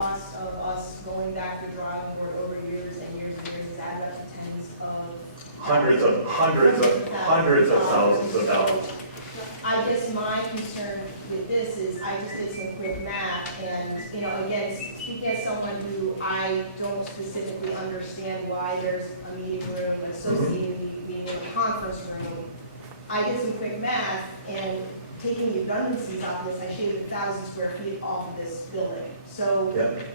cost of us going back to the drawing board over years and years has added up to tens of. Hundreds of thousands of dollars. I guess my concern with this is I just did some quick math and, again, speaking as someone who I don't specifically understand why there's a meeting room associated with being in a conference room. I did some quick math and taking the redundancies off this, I shaved 1,000 square feet off of this building. So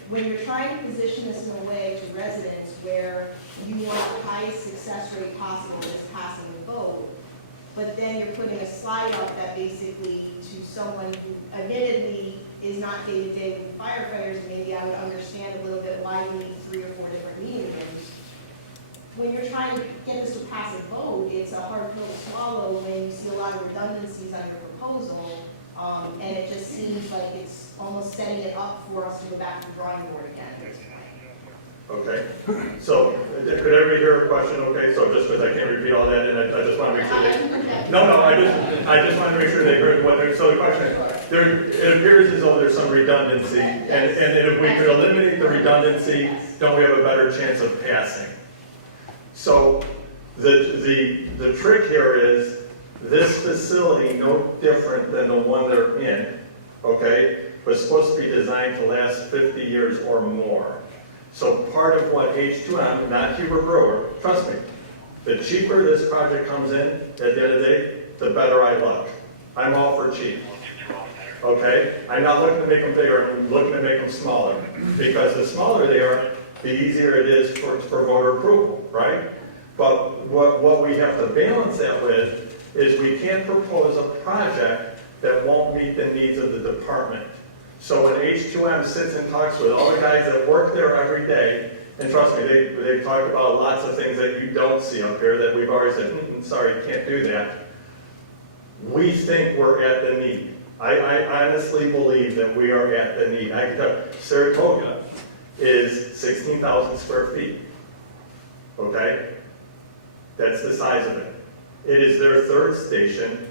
when you're trying to position this in a way to residents where you want the highest success rate possible is passing the vote, but then you're putting a slide up that basically to someone who admittedly is not day-to-day with firefighters, maybe I would understand a little bit why you need 3 or 4 different meeting rooms. When you're trying to get this to pass a vote, it's a hard pill to swallow when you see a lot of redundancies on your proposal, and it just seems like it's almost setting it up for us to go back to the drawing board again. Okay, so could everybody hear a question? Okay, so just because I can't repeat all that, and I just want to make sure they. No, I just want to make sure they heard what they're. So the question is, it appears as though there's some redundancy, and if we could eliminate the redundancy, don't we have a better chance of passing? So the trick here is this facility, no different than the one they're in, okay, was supposed to be designed to last 50 years or more. So part of what H2M, not Huber Brewer, trust me, the cheaper this project comes in, at the end of the day, the better I look. I'm all for cheap. Okay? I'm not looking to make them bigger, I'm looking to make them smaller. Because the smaller they are, the easier it is for voter approval, right? But what we have to balance that with is we can't propose a project that won't meet the needs of the department. So when H2M sits and talks with all the guys that work there every day, and trust me, they talk about lots of things that you don't see up here that we've already said, sorry, you can't do that. We think we're at the need. I honestly believe that we are at the need. I can tell you, Saratoga is 16,000 square feet, okay? That's the size of it. It is their third station,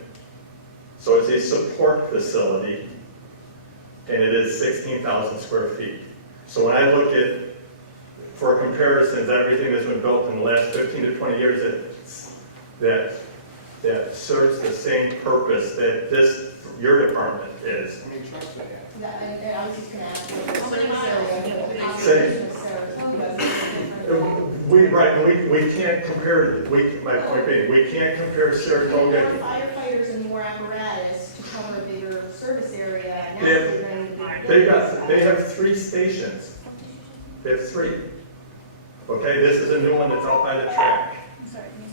so it's a support facility, and it is 16,000 square feet. So when I look at, for comparisons, everything that's been built in the last 15 to 20 years that serves the same purpose that your department is. I mean, trust me. And I was just going to ask you, how many We can't compare, my point being, we can't compare Saratoga. More firefighters and more apparatus to cover a bigger service area. Now They have 3 stations. They have 3. Okay, this is a new one that's out by the track.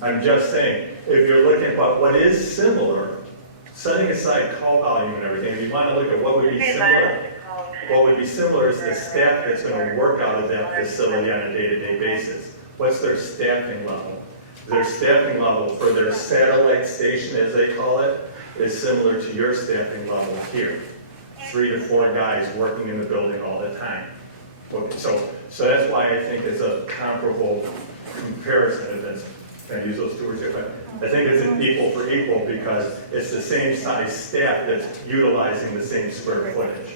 I'm just saying, if you're looking at what is similar, setting aside call volume and everything, if you want to look at what would be similar is the staff that's going to work out of that facility on a day-to-day basis. What's their staffing level? Their staffing level for their satellite station, as they call it, is similar to your staffing level here. 3 to 4 guys working in the building all the time. Okay, so that's why I think it's a comparable comparison. Can I use those 2 words here? But I think it's an equal for equal because it's the same size staff that's utilizing the same square footage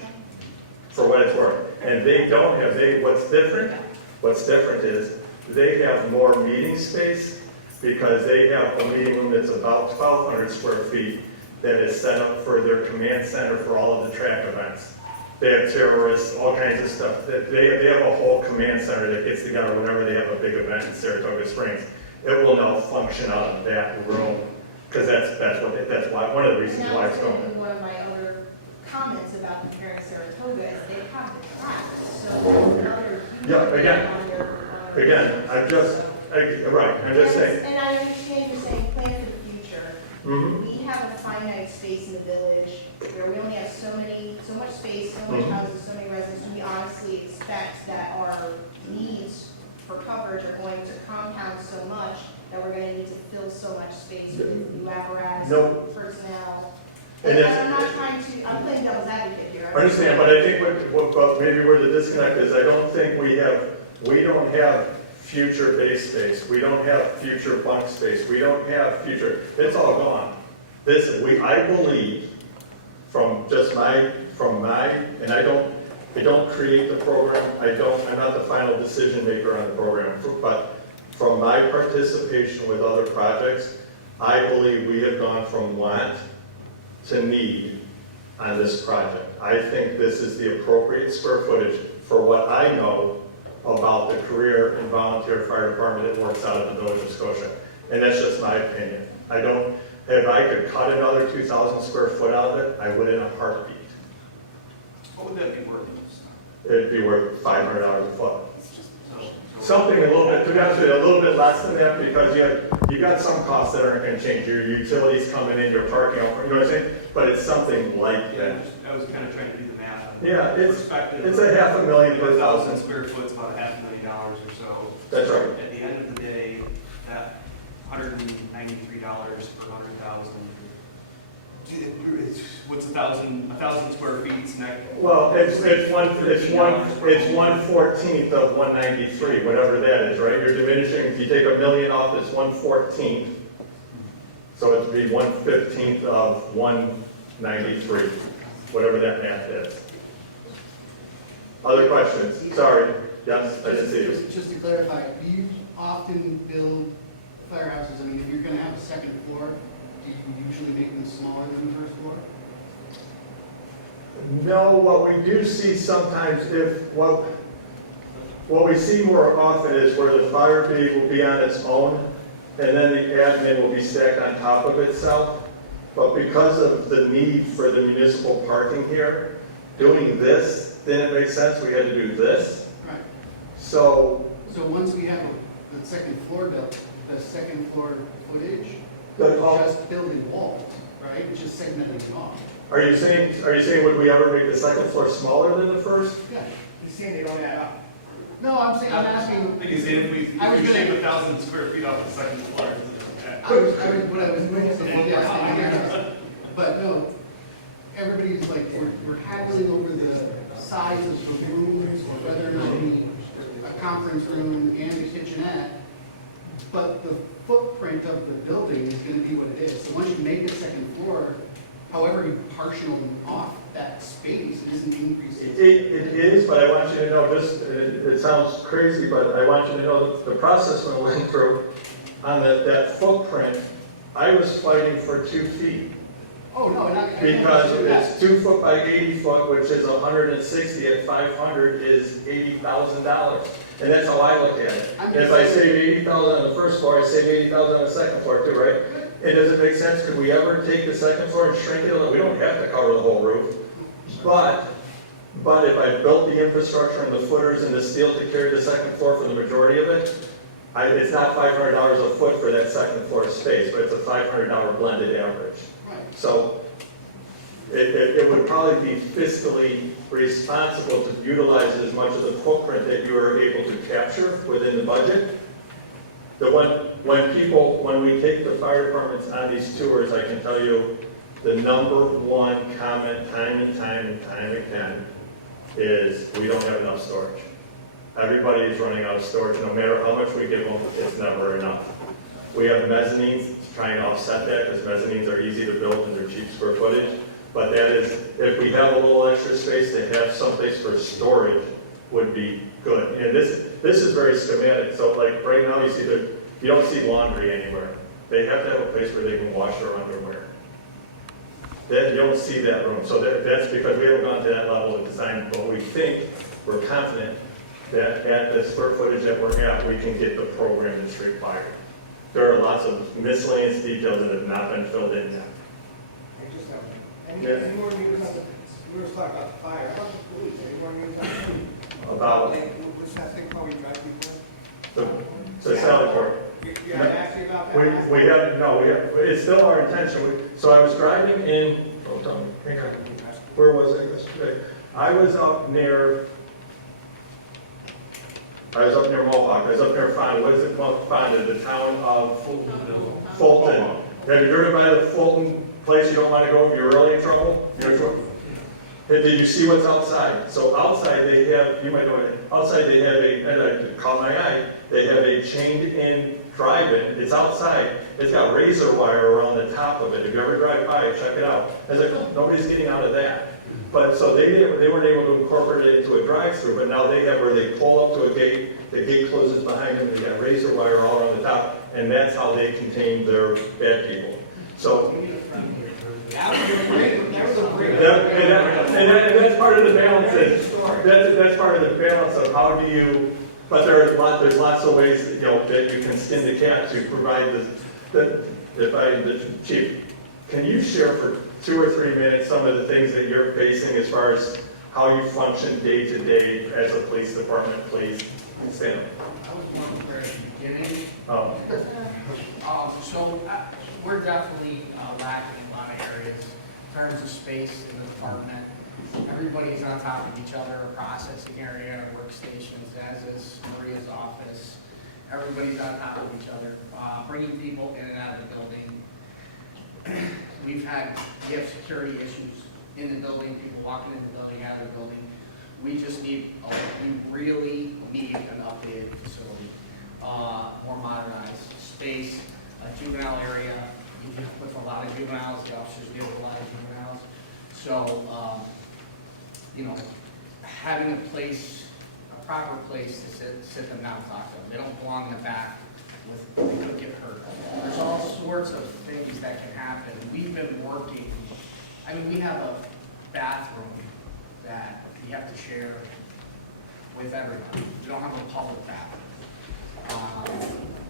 for what it's worth. And they don't have, what's different is they have more meeting space because they have a meeting room that's about 1,200 square feet that is set up for their command center for all of the track events. They have terrorists, all kinds of stuff. They have a whole command center that gets together whenever they have a big event in Saratoga Springs. It will now function out of that room because that's why one of the reasons why it's going. One of my other comments about comparing Saratoga is they have the track, so another. I'm just saying. And I understand you're saying plan for the future. Mm-hmm. We have a finite space in the village where we only have so much space, so much houses, so many residents. We honestly expect that our needs for coverage are going to compound so much that we're going to need to fill so much space with new apparatus, personnel. And I'm not trying to, I'm playing devil's advocate here. I understand, but I think what maybe where the disconnect is, I don't think we don't have future base space. We don't have future bunk space. We don't have future, it's all gone. I believe from my, and I don't, I don't create the program, I'm not the final decision maker on the program, but from my participation with other projects, I believe we have gone from want to need on this project. I think this is the appropriate square footage for what I know about the career and volunteer fire department that works out of the Village of Scotia. And that's just my opinion. If I could cut another 2,000 square foot out of it, I would in a heartbeat. What would that be worth? It'd be worth $500 a foot. So- Something a little bit, to be honest with you, a little bit less than that, because you got some costs that aren't gonna change. Your utilities coming in, your parking, you know what I'm saying? But it's something like Yeah, that. I was kind of trying to do the math on Yeah, the it's perspective. a $500,000 per 1,000 thousand. square foot is about $500,000 or so. That's right. At the end of the day, that $193 per 100,000. What's 1,000 square feet? It's not. Well, it's 1/14 of 193, whatever that is, right? You're diminishing, if you take $1 million off, it's 1/14. So it'd be 1/15 of 193, whatever that math is. Other questions? Sorry. Yes, I didn't see you. Just to clarify, do you often build firehouses? I mean, if you're gonna have a second floor, do you usually make them smaller than the first floor? No, what we do see sometimes what we see more often is where the fire bay will be on its own, and then the admin will be stacked on top of itself. But because of the need for the municipal parking here, doing this didn't make sense, we had to do this. Right. So, So once we have the second floor built, the second floor footage, the- just building walls, right? It's just segmenting it off. are you saying would we ever make the second floor smaller than the first? Yeah. He's saying they don't add up. No, I'm saying, I'm asking, Because if we I was gonna- shave 1,000 square feet off the second floor. what I was doing is, yes, I guess. But no, everybody's like, we're haggling over the size of the rooms, or whether or not we need a conference room and a kitchenette. But the footprint of the building is gonna be what it is. So once you make a second floor, however you partial off that space, it isn't increasing. It is, but I want you to know, it sounds crazy, but I want you to know the process we went through on that footprint, I was fighting for 2 feet. Oh, no, and I. Because it's 2 foot by 80 foot, which is 160 at 500 is $80,000. And that's how I look at it. And if I save 80,000 on the first floor, I save 80,000 on the second floor too, right? And does it make sense? Could we ever take the second floor and shrink it a little? We don't have to cover the whole roof. But if I built the infrastructure and the footers and the steel to carry the second floor for the majority of it, it's not $500 a foot for that second floor space, but it's a $500 blended average. Right. So it would probably be fiscally responsible to utilize as much of the footprint that you are able to capture within the budget. When we take the fire departments on these tours, I can tell you the number one comment time and time again is we don't have enough storage. Everybody is running out of storage. No matter how much we give them, it's never enough. We have mezzanines to try and offset that because mezzanines are easy to build and they're cheap square footage. But that is, if we have a little extra space to have someplace for storage would be good. And this is very schematic. So like right now you don't see laundry anywhere. They have to have a place where they can wash their underwear. You don't see that room. So that's because we haven't gone to that level of design, but we're confident that at the square footage that we're at, we can get the program that's required. There are lots of miscellaneous details that have not been filled in yet. I just have, Yeah. any more news on we were talking about the fire, how about the police, any more news on that? About Like, what's that thing called we drive people? the salary board. You had asked me about that? We have, it's still our intention. So I was driving in, hang on, where was I yesterday? I was up near Mohawk, I was up near Fonda, what is it called, Fonda, the town of Fulton. Have you heard about the Fulton place you don't want to go if you're really in trouble? Did you see what's outside? So outside they have, you might know it, outside they have and I caught my eye, they have a chained-in drive-in, it's outside, it's got razor wire around the top of it. If you ever drive by, check it out. I was like, oh, nobody's getting out of that. But, so they weren't able to incorporate it into a drive-through, but now they have where they pull up to a gate, the gate closes behind them, they got razor wire all on the top, and that's how they contain their bad people. So, That was a great. and that's part of the balance, that's part of the balance of how do you, but there's lots of ways, you know, that you can skin the cat to provide the chief, can you share for 2 or 3 minutes some of the things that you're facing as far as how you function day to day as a police department, please? Stand up. I was more clear at the beginning. Oh, We're definitely lacking in a lot of areas in terms of space in the department. Everybody's on top of each other, a processing area, workstations, as is Maria's office. Everybody's on top of each other, bringing people in and out of the building. We have security issues in the building, people walking in the building, out of the building. We really need an updated facility, more modernized space, a juvenile area. You deal with a lot of juveniles, the officers deal with a lot of juveniles. So, having a proper place to sit them down and talk to them. They don't belong in the back they could get hurt. There's all sorts of things that can happen. We've been working, we have a bathroom that we have to share with everybody. We don't have a public bathroom.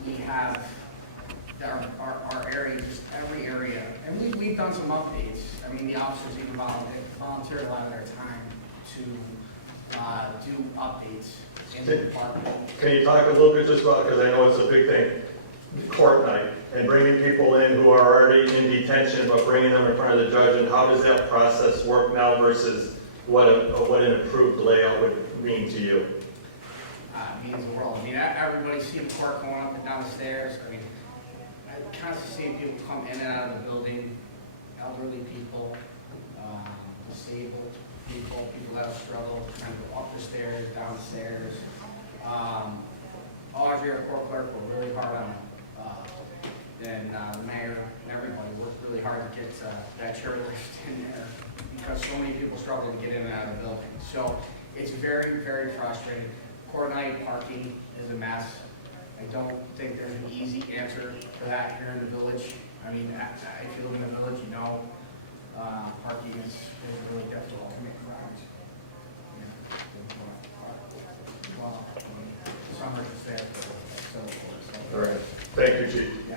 We have our area, just every area, and we've done some updates. The officers even volunteer a lot of their time to do updates in the department. can you talk a little bit just about, because I know it's a big thing, court night, and bringing people in who are already in detention, but bringing them in front of the judge, and how does that process work now versus what an improved layout would mean to you? Means the world. Everybody's seeing court going up and down the stairs. I constantly see people come in and out of the building, elderly people, disabled people that have struggled trying to go up the stairs, down the stairs. Audrey, our court clerk, worked really hard on it. And the mayor and everybody worked really hard to get that chairlift in there because so many people struggle to get in and out of the building. So it's very, very frustrating. Court night parking is a mess. I don't think there's an easy answer for that here in the village. If you live in the village, you know parking is really difficult. Well, summer is there, so. All right, thank you, Chief. Yeah.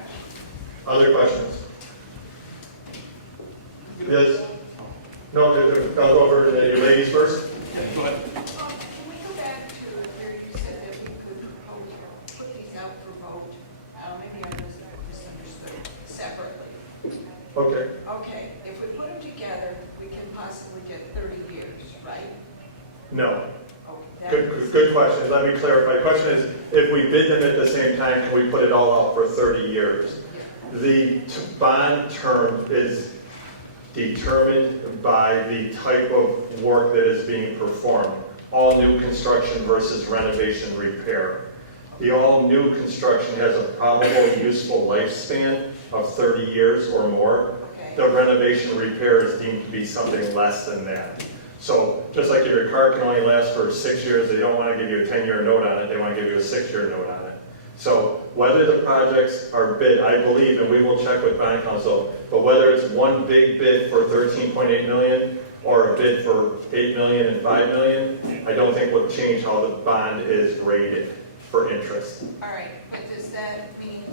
Other questions? Yes? No, I'll go over to the ladies first. Go ahead. Can we go back to where you said that we could put these out for vote? Maybe I misunderstood separately. Okay. Okay, if we put them together, we can possibly get 30 years, right? No. Okay, Good question. Let me clarify. Question is, if we bid them at the same time, can we put it all out for 30 years? The bond term is determined by the type of work that is being performed. All new construction versus renovation repair. The all new construction has a probable useful lifespan of 30 years or more. Okay. The renovation repair is deemed to be something less than that. So just like if your car can only last for 6 years, they don't want to give you a 10-year note on it, they want to give you a 6-year note on it. So whether the projects are bid, I believe, and we will check with bond council, but whether it's one big bid for 13.8 million or a bid for 8 million and 5 million, I don't think will change how the bond is rated for interest. all right, but does that mean,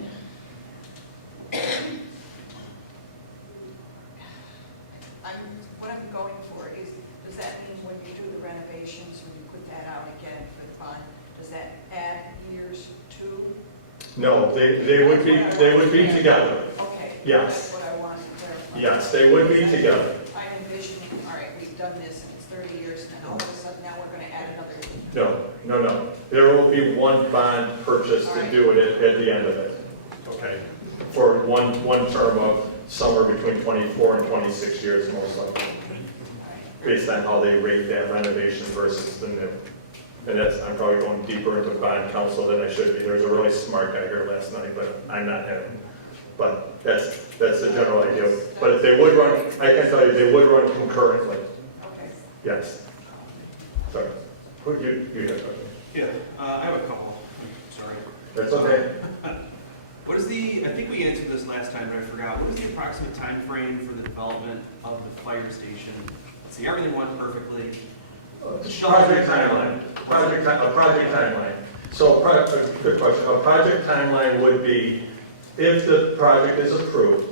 what I'm going for is, does that mean when you do the renovations, when you put that out again for the bond, does that add years to? No, they would be together. Okay. Yes. That's what I wanted to clarify. Yes, they would be together. I'm envisioning, all right, we've done this, and it's 30 years, and then all of a sudden now we're going to add another. No. There will be one bond purchase to do it at the end of it. Okay. For one term of somewhere between 24 and 26 years most likely. Based on how they rate that renovation versus the new. And I'm probably going deeper into bond council than I should be. There was a really smart guy here last night, but I'm not him. But that's the general idea. But if they would run, I can tell you, they would run concurrently. Okay. Yes. Sorry. Who you have, okay. Yeah, I have a couple, sorry. That's okay. What is the, I think we answered this last time, but I forgot, what is the approximate time frame for the development of the fire station? Let's see, everything went perfectly. Project timeline, a project timeline. So, good question, a project timeline would be, if the project is approved,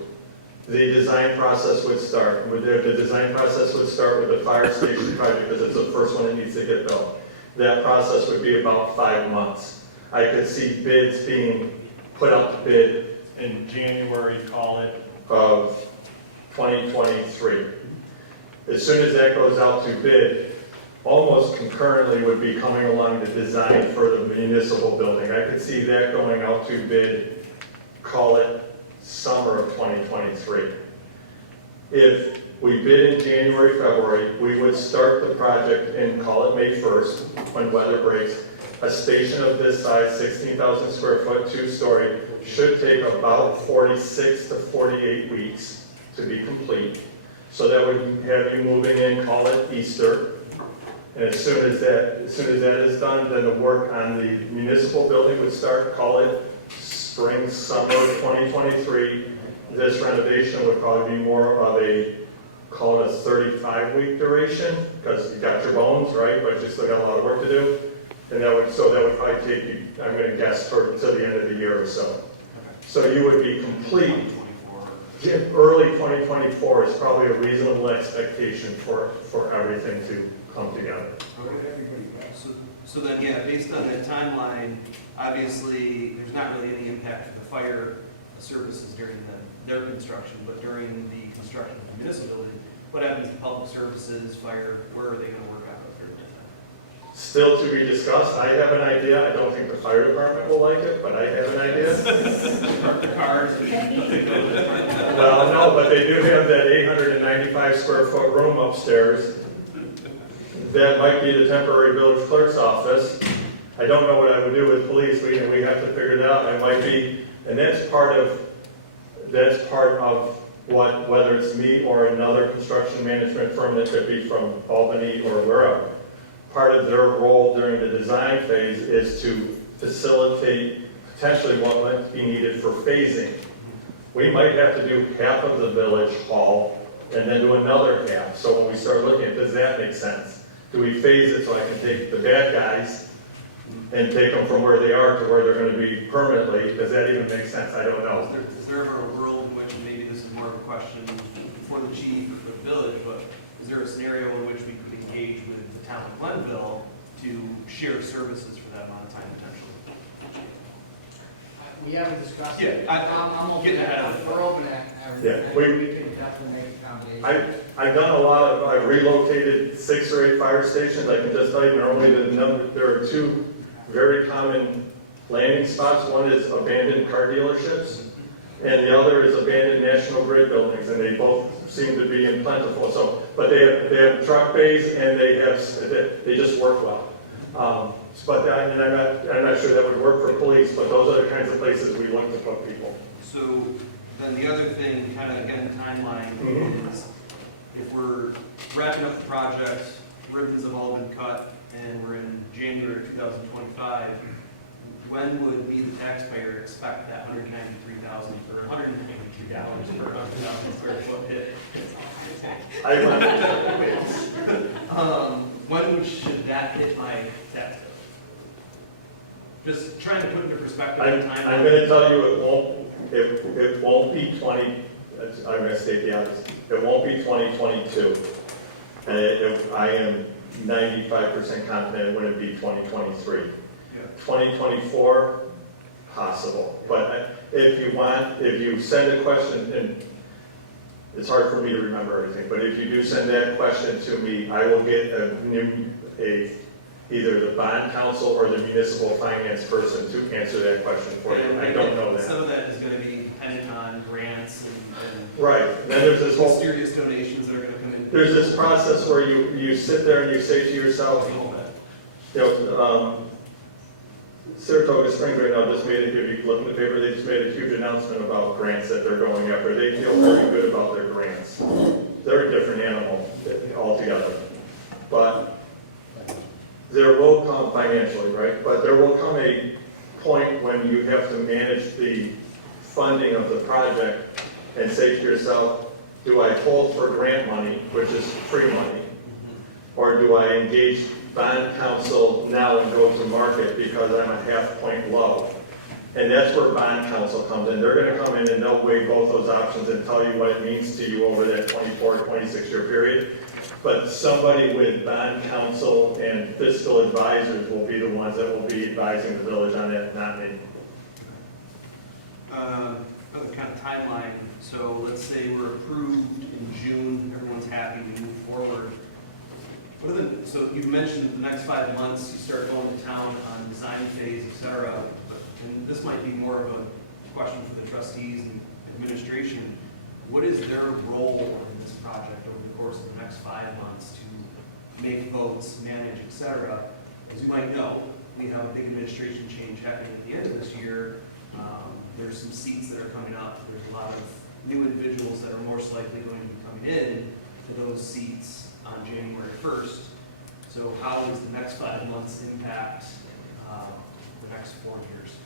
the design process would start. The design process would start with the fire station project, because it's the first one that needs to get built. That process would be about 5 months. I could see bids being put out to bid in January, call it, of 2023. As soon as that goes out to bid, almost concurrently would be coming along the design for the municipal building. I could see that going out to bid, call it summer of 2023. If we bid in January, February, we would start the project and call it May 1st, when weather breaks. A station of this size, 16,000 square foot, 2-story, should take about 46 to 48 weeks to be complete. So that would have you moving in, call it Easter. And as soon as that is done, then the work on the municipal building would start, call it spring, summer of 2023. This renovation would probably be more of a, call it a 35-week duration, because you got your bones, right, but you still got a lot of work to do. And that would probably take you, I'm gonna guess, until the end of the year or so. So you would be complete, 2024. early 2024 is probably a reasonable expectation for everything to come together. So then, yeah, based on that timeline, obviously, there's not really any impact to the fire services during their construction, but during the construction of the municipal building, what happens to public services, fire, where are they gonna work out of during that Still to be discussed. I have an idea. I don't think the fire department will like it, but I have an idea. time? Park their cars? Well, no, but they do have that 895 square foot room upstairs. That might be the temporary village clerk's office. I don't know what I would do with police. We have to figure it out. It might be, and that's part of what, whether it's me or another construction management firm that could be from Albany or wherever. Part of their role during the design phase is to facilitate potentially what might be needed for phasing. We might have to do half of the village hall and then do another half. So when we start looking at, does that make sense? Do we phase it so I can take the bad guys and take them from where they are to where they're going to be permanently? Does that even make sense? I don't know. Is there ever a world in which, maybe this is more of a question for the chief or for the village, but is there a scenario in which we could engage with the town of Glenville to share services for that amount of time potentially? We haven't discussed Yeah, it. I'm open getting ahead to of it. We're open to everything. Yeah, We can definitely make accommodations. I've done a lot of, I've relocated 6 or 8 fire stations. I can just tell you, normally there are 2 very common landing spots. One is abandoned car dealerships, and the other is abandoned National Grid buildings, and they both seem to be in plentiful. So, but they have truck bays, and they just work well. But I'm not sure that would work for police, but those are the kinds of places we look to put people. So then the other thing, kind of again, timeline is if we're wrapping up the project, ribbons have all been cut, and we're in January 2025, when would we, the taxpayer, expect that $193,000 or $193 per 100,000 square foot hit? When should that hit my tax bill? Just trying to put into perspective the timeline. I'm going to tell you, it won't be 20, I'm going to state the obvious, it won't be 2022. I am 95% confident it wouldn't be 2023. Yeah. 2024, possible. But if you send a question, and it's hard for me to remember everything, but if you do send that question to me, I will get either the bond counsel or the municipal finance person to answer that question for you. I don't know that. Some of that is going to be dependent on grants and Right, then there's this whole, serious donations that are going to come in. there's this process where you sit there and you say to yourself, you know, Saratoga Springs right now just made, if you look in the paper, they just made a huge announcement about grants that they're going after. They feel very good about their grants. They're a different animal altogether. but there will come financially, right? But there will come a point when you have to manage the funding of the project and say to yourself, do I hold for grant money, which is free money, or do I engage bond counsel now and go to market because I'm a half point low? And that's where bond counsel comes in. They're gonna come in and they'll weigh both those options and tell you what it means to you over that 24, 26-year period. But somebody with bond counsel and fiscal advisors will be the ones that will be advising the village on that, not me. Another kind of timeline, so let's say we're approved in June, everyone's happy, we move forward. What are the, so you've mentioned the next 5 months, you start going to town on design phase, et cetera, and this might be more of a question for the trustees and administration. What is their role in this project over the course of the next 5 months to make votes, manage, et cetera? As you might know, we have a big administration change happening at the end of this year. There's some seats that are coming up. There's a lot of new individuals that are most likely going to be coming in to those seats on January 1st. So how does the next 5 months impact the next 4 years?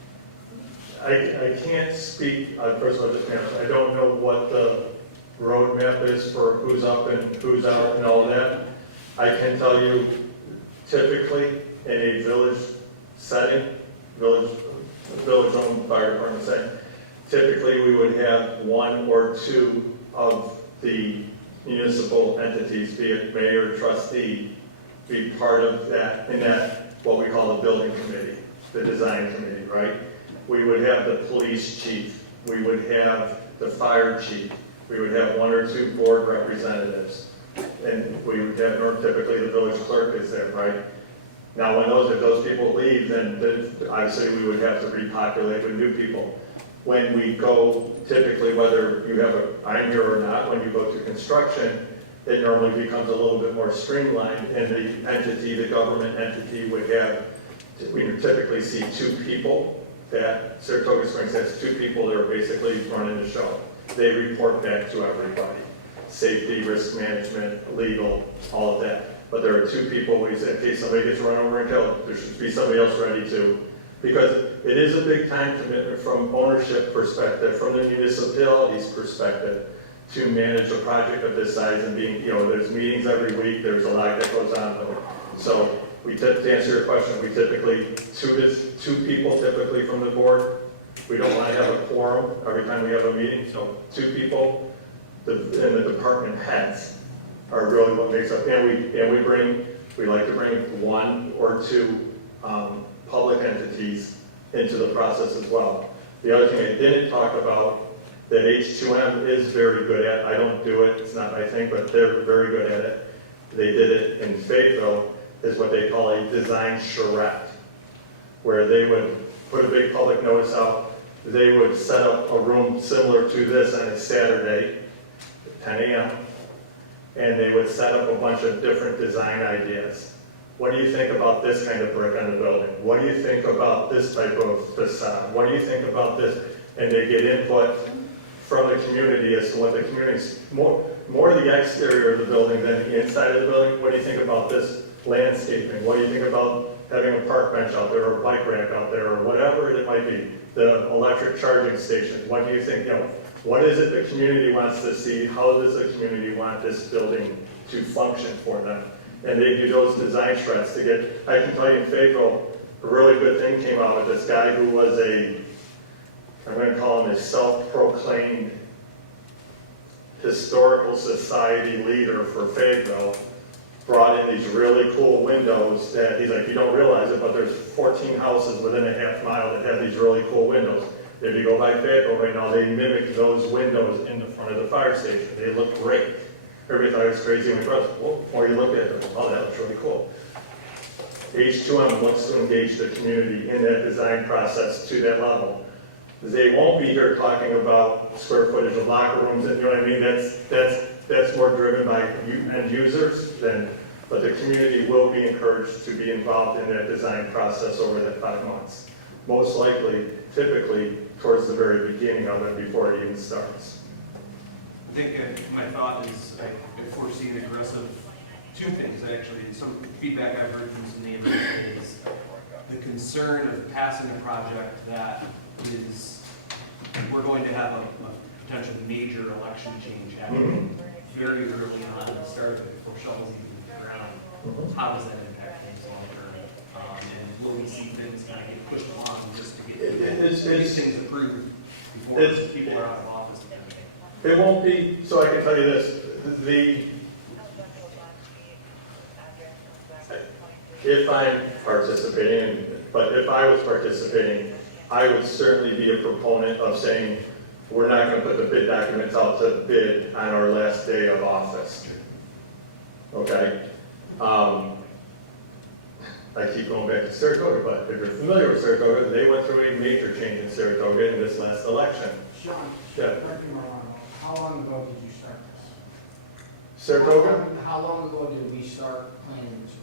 I can't speak, first of all, just I don't know what the roadmap is for who's up and who's out and all that. I can tell you, typically in a village setting, village-owned fire department setting, typically we would have 1 or 2 of the municipal entities, be it mayor, trustee, be part of that, in that, what we call the building committee, the design committee, right? We would have the police chief, we would have the fire chief, we would have 1 or 2 board representatives, and we would have, or typically the village clerk is there, right? Now, when if those people leave, then obviously we would have to repopulate with new people. When we go, typically, whether you have I'm here or not, when you go to construction, it normally becomes a little bit more streamlined, and the entity, the government entity would have, we typically see 2 people. That Saratoga Springs has 2 people that are basically running the show. They report back to everybody. Safety, risk management, legal, all of that. But there are 2 people, we say, in case somebody gets run over and killed, there should be somebody else ready to. Because it is a big time commitment from ownership perspective, from the municipality's perspective, to manage a project of this size and being, there's meetings every week, there's a lot that goes on. So to answer your question, we typically, 2 people typically from the board. We don't want to have a quorum every time we have a meeting, so 2 people, and the department heads are really what makes up, and we like to bring 1 or 2 public entities into the process as well. The other thing I didn't talk about that H2M is very good at, I don't do it, it's not my thing, but they're very good at it. They did it in Fayetteville, is what they call a design charrette, where they would put a big public notice out. They would set up a room similar to this on a Saturday, 10 a.m., and they would set up a bunch of different design ideas. What do you think about this kind of brick on the building? What do you think about this type of facade? What do you think about this? And they get input from the community as to what the community's, more the exterior of the building than the inside of the building. What do you think about this landscaping? What do you think about having a park bench out there or a bike rack out there or whatever it might be? The electric charging station. What do you think, what is it the community wants to see? How does the community want this building to function for them? And they do those design shreds to get, I can tell you in Fayetteville, a really good thing came out with this guy who was I'm going to call him a self-proclaimed historical society leader for Fayetteville, brought in these really cool windows that he's like, you don't realize it, but there's 14 houses within a half mile that have these really cool windows. If you go by Fayetteville right now, they mimic those windows in the front of the fire station. They look great. Everybody thought it was crazy and impressive. Well, before you look at it, oh, that looks really cool. H2M wants to engage the community in that design process to that level. They won't be here talking about square footage of locker rooms, and you know what I mean? That's more driven by end users but the community will be encouraged to be involved in that design process over that 5 months. Most likely, typically, towards the very beginning of it before it even starts. I think my thought is I foresee an aggressive two things, actually. Some feedback I've heard from some neighbors is the concern of passing a project that is, we're going to have a potential major election change happening very early on, at the start of it, before shovels even ground. How does that impact things long term? And will we see things kind of get pushed along just to get these things approved before people are out of office? It won't be, so I can tell you this, if I'm participating, but if I was participating, I would certainly be a proponent of saying, we're not gonna put the bid documents out to bid on our last day of office. Okay? I keep going back to Saratoga, but if you're familiar with Saratoga, they went through a major change in Saratoga in this last election. Sean, Yeah. correct me if I'm wrong, how long ago did you start this? Saratoga? How long ago did we start planning this